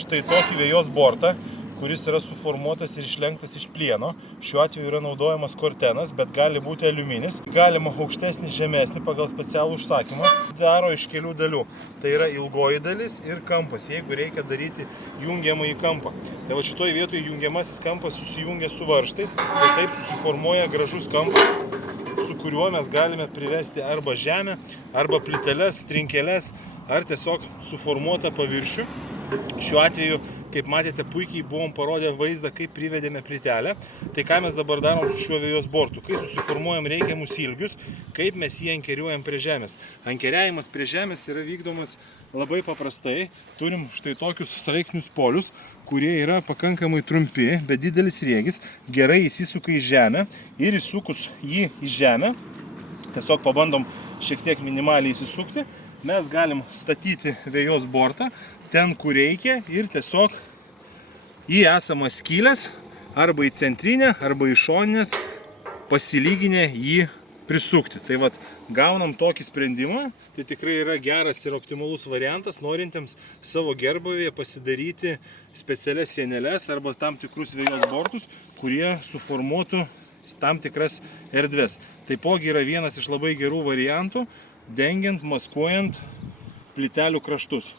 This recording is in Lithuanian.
štai tokį vėjos bortą, kuris yra suformuotas ir išlenktas iš plieno. Šiuo atveju yra naudojamas kortenas, bet gali būti aliuminis. Galima aukštesnį, žemesnį pagal specialų užsakymą. Daro iš kelių dalių. Tai yra ilgoji dalis ir kampas, jeigu reikia daryti jungiamąjį kampą. Tai va šitoj vietoje jungiamasis kampas susijungia su varžtais ir taip susiformuoja gražus kampas, su kuriuo mes galime privesti arba žemę, arba plyteles, trinkeles, ar tiesiog suformuotą paviršių. Šiuo atveju, kaip matėte, puikiai buvom parodę vaizdą, kaip privedėme plytelę. Tai ką mes dabar darom su šiuo vėjos bortu? Kai susiformuojam reikiamus ilgius, kaip mes jį ankeriuojam prie žemės. Ankeriavimas prie žemės yra vykdomas labai paprastai. Turim štai tokius sraigtinius polius, kurie yra pakankamai trumpi, bet didelis sriegis, gerai įsisuka į žemę ir įsukus jį į žemę, tiesiog pabandom šiek tiek minimaliai įsisukti, mes galim statyti vėjos bortą ten, kur reikia ir tiesiog į esamas skylės, arba į centrinę, arba į šoninės, pasilyginę jį prisukti. Tai vat, gaunam tokį sprendimą, tai tikrai yra geras ir optimalus variantas, norintiems savo gerbuvėje pasidaryti specialias sieneles arba tam tikrus vėjos bortus, kurie suformuotų tam tikras erdves. Taipogi yra vienas iš labai gerų variantų, dengiant, maskuojant plytelių kraštus.